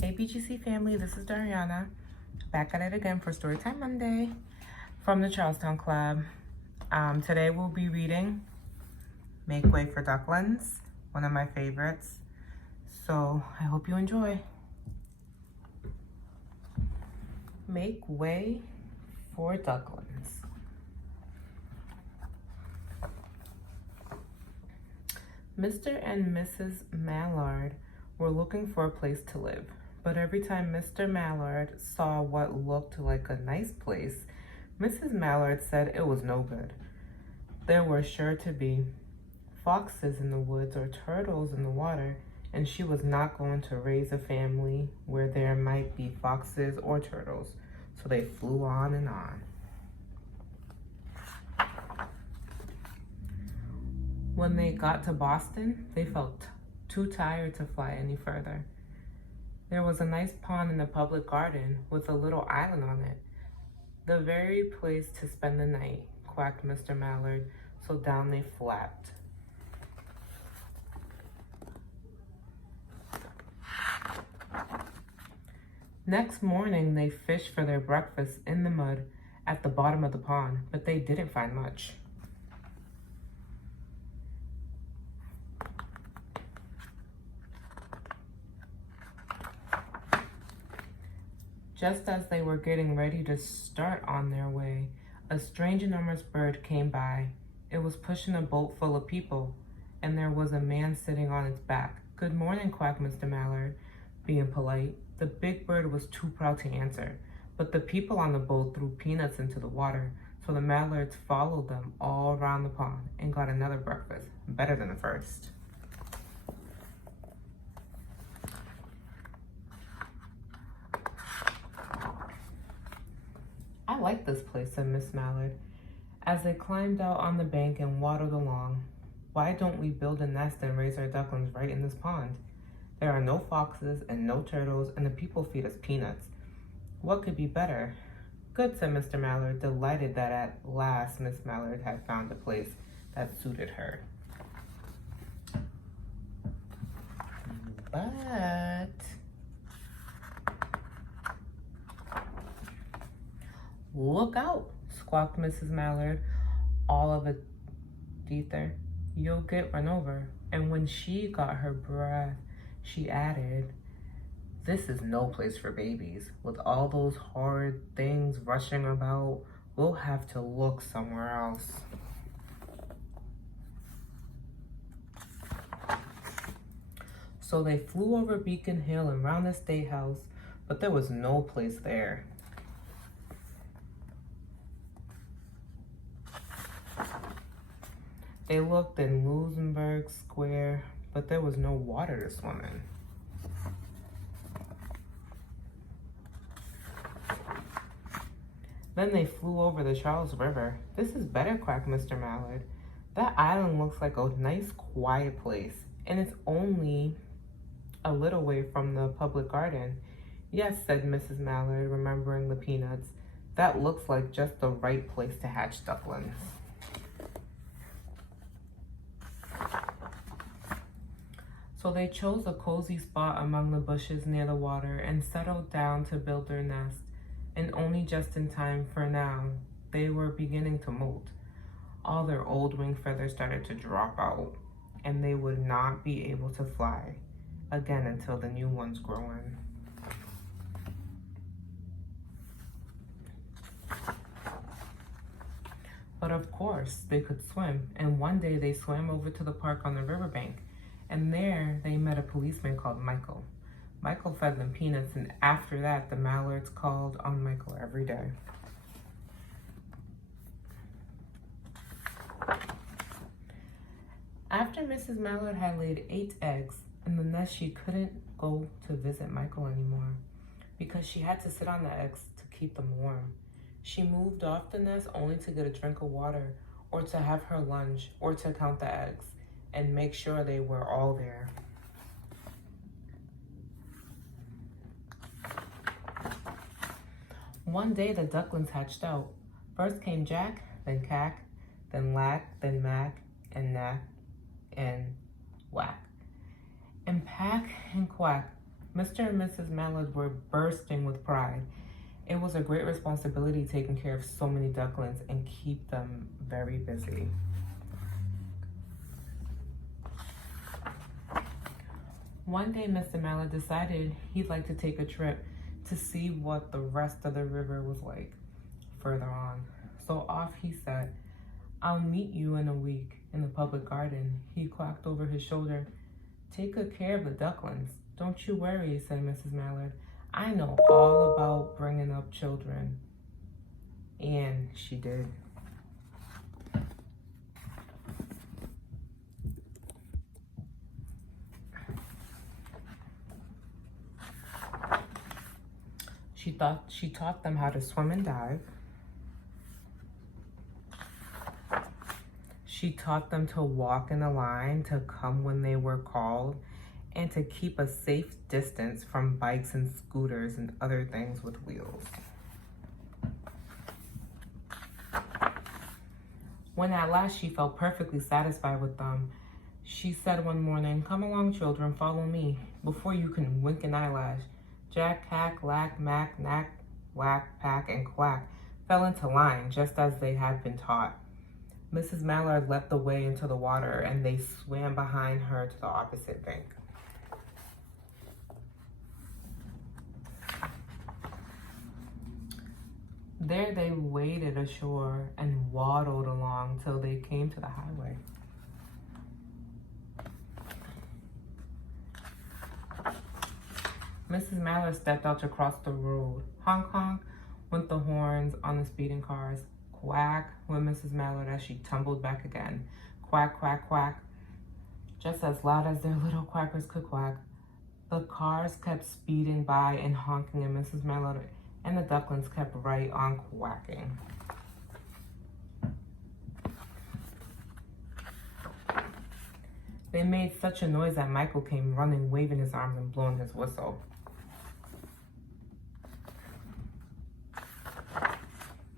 Hey BGC family, this is Dariana, back at it again for Storytime Monday from the Charlestown Club. Today we'll be reading Make Way for Ducklings, one of my favorites. So I hope you enjoy. Make Way for Ducklings. Mr. and Mrs. Mallard were looking for a place to live. But every time Mr. Mallard saw what looked like a nice place, Mrs. Mallard said it was no good. There were sure to be foxes in the woods or turtles in the water, and she was not going to raise a family where there might be foxes or turtles. So they flew on and on. When they got to Boston, they felt too tired to fly any further. There was a nice pond in the public garden with a little island on it. The very place to spend the night, quacked Mr. Mallard, so down they flapped. Next morning, they fished for their breakfast in the mud at the bottom of the pond, but they didn't find much. Just as they were getting ready to start on their way, a strange enormous bird came by. It was pushing a boat full of people, and there was a man sitting on its back. "Good morning," quacked Mr. Mallard, being polite. The big bird was too proud to answer, but the people on the boat threw peanuts into the water, so the Mallards followed them all around the pond and got another breakfast, better than the first. "I like this place," said Miss Mallard, as they climbed out on the bank and waddled along. "Why don't we build a nest and raise our ducklings right in this pond? There are no foxes and no turtles, and the people feed us peanuts. What could be better?" "Good," said Mr. Mallard, delighted that at last Miss Mallard had found a place that suited her. But "Look out," squawked Mrs. Mallard, all of a teether. "You'll get run over." And when she got her breath, she added, "This is no place for babies. With all those horrid things rushing about, we'll have to look somewhere else." So they flew over Beacon Hill and round the State House, but there was no place there. They looked in Luxembourg Square, but there was no water to swim in. Then they flew over the Charles River. "This is better," quacked Mr. Mallard. "That island looks like a nice quiet place, and it's only a little way from the public garden." "Yes," said Mrs. Mallard, remembering the peanuts. "That looks like just the right place to hatch ducklings." So they chose a cozy spot among the bushes near the water and settled down to build their nest, and only just in time, for now they were beginning to molt. All their old wing feathers started to drop out, and they would not be able to fly again until the new ones grow in. But of course they could swim, and one day they swam over to the park on the riverbank, and there they met a policeman called Michael. Michael fed them peanuts, and after that the Mallards called on Michael every day. After Mrs. Mallard had laid 8 eggs in the nest, she couldn't go to visit Michael anymore because she had to sit on the eggs to keep them warm. She moved off the nest only to get a drink of water, or to have her lunch, or to count the eggs and make sure they were all there. One day the ducklings hatched out. First came Jack, then Cack, then Lack, then Mack, and Knack, and Whack. And Pack and Quack Mr. and Mrs. Mallard were bursting with pride. It was a great responsibility taking care of so many ducklings and keep them very busy. One day, Mr. Mallard decided he'd like to take a trip to see what the rest of the river was like further on. So off he set. "I'll meet you in a week in the public garden," he quacked over his shoulder. "Take good care of the ducklings. Don't you worry," said Mrs. Mallard. "I know all about bringing up children." And she did. She taught them how to swim and dive. She taught them to walk in a line, to come when they were called, and to keep a safe distance from bikes and scooters and other things with wheels. When at last she felt perfectly satisfied with them, she said one morning, "Come along, children, follow me, before you can wink an eyelash." Jack, hack, lack, mack, knack, whack, pack, and quack fell into line just as they had been taught. Mrs. Mallard led the way into the water, and they swam behind her to the opposite bank. There they waded ashore and waddled along till they came to the highway. Mrs. Mallard stepped out to cross the road. Honk, honk went the horns on the speeding cars. Quack went Mrs. Mallard as she tumbled back again. Quack, quack, quack. Just as loud as their little quackers could quack. The cars kept speeding by and honking, and Mrs. Mallard and the ducklings kept right on quacking. They made such a noise that Michael came running, waving his arms and blowing his whistle.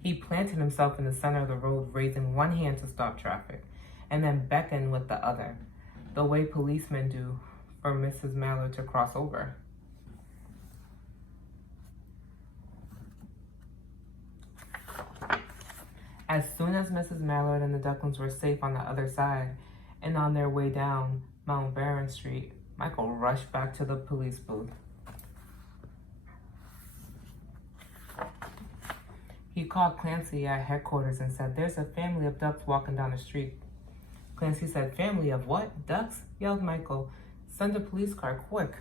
He planted himself in the center of the road, raising one hand to stop traffic, and then beckoned with the other, the way policemen do for Mrs. Mallard to cross over. As soon as Mrs. Mallard and the ducklings were safe on the other side and on their way down Mount Barron Street, Michael rushed back to the police booth. He called Clancy at headquarters and said, "There's a family of ducks walking down the street." Clancy said, "Family of what? Ducks?" yelled Michael. "Send a police car, quick."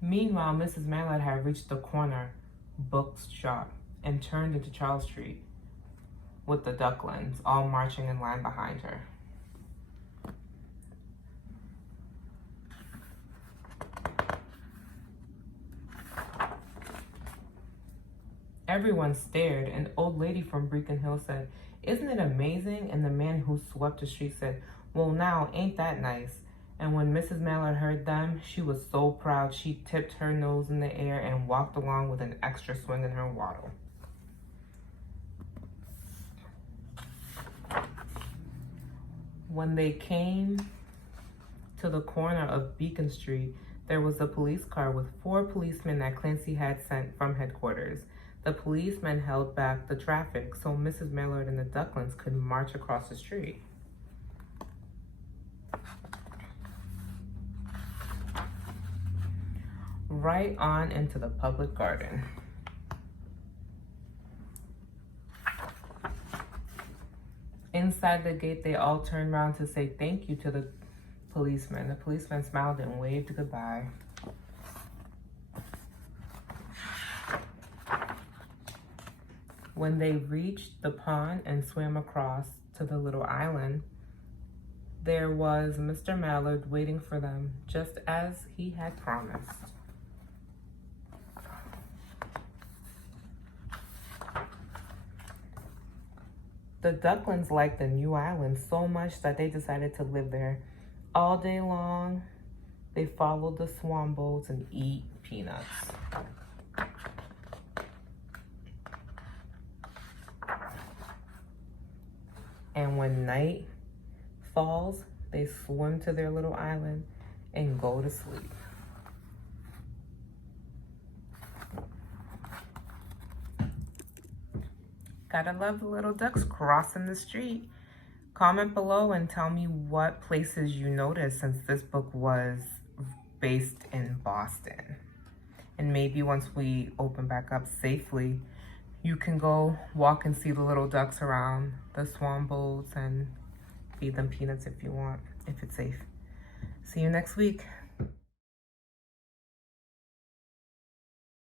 Meanwhile, Mrs. Mallard had reached the corner bookshop and turned into Charles Street with the ducklings all marching in line behind her. Everyone stared. An old lady from Beacon Hill said, "Isn't it amazing?" And the man who swept the street said, "Well, now, ain't that nice?" And when Mrs. Mallard heard them, she was so proud she tipped her nose in the air and walked along with an extra swing in her waddle. When they came to the corner of Beacon Street, there was a police car with 4 policemen that Clancy had sent from headquarters. The policemen held back the traffic so Mrs. Mallard and the ducklings could march across the street. Right on into the public garden. Inside the gate, they all turned around to say thank you to the policeman. The policeman smiled and waved goodbye. When they reached the pond and swam across to the little island, there was Mr. Mallard waiting for them, just as he had promised. The ducklings liked the new island so much that they decided to live there. All day long, they followed the swan boats and eat peanuts. And when night falls, They swim to their little island and go to sleep. Gotta love the little ducks crossing the street. Comment below and tell me what places you noticed, since this book was based in Boston. And maybe once we open back up safely, you can go walk and see the little ducks around the swan boats and feed them peanuts if you want, if it's safe. See you next week.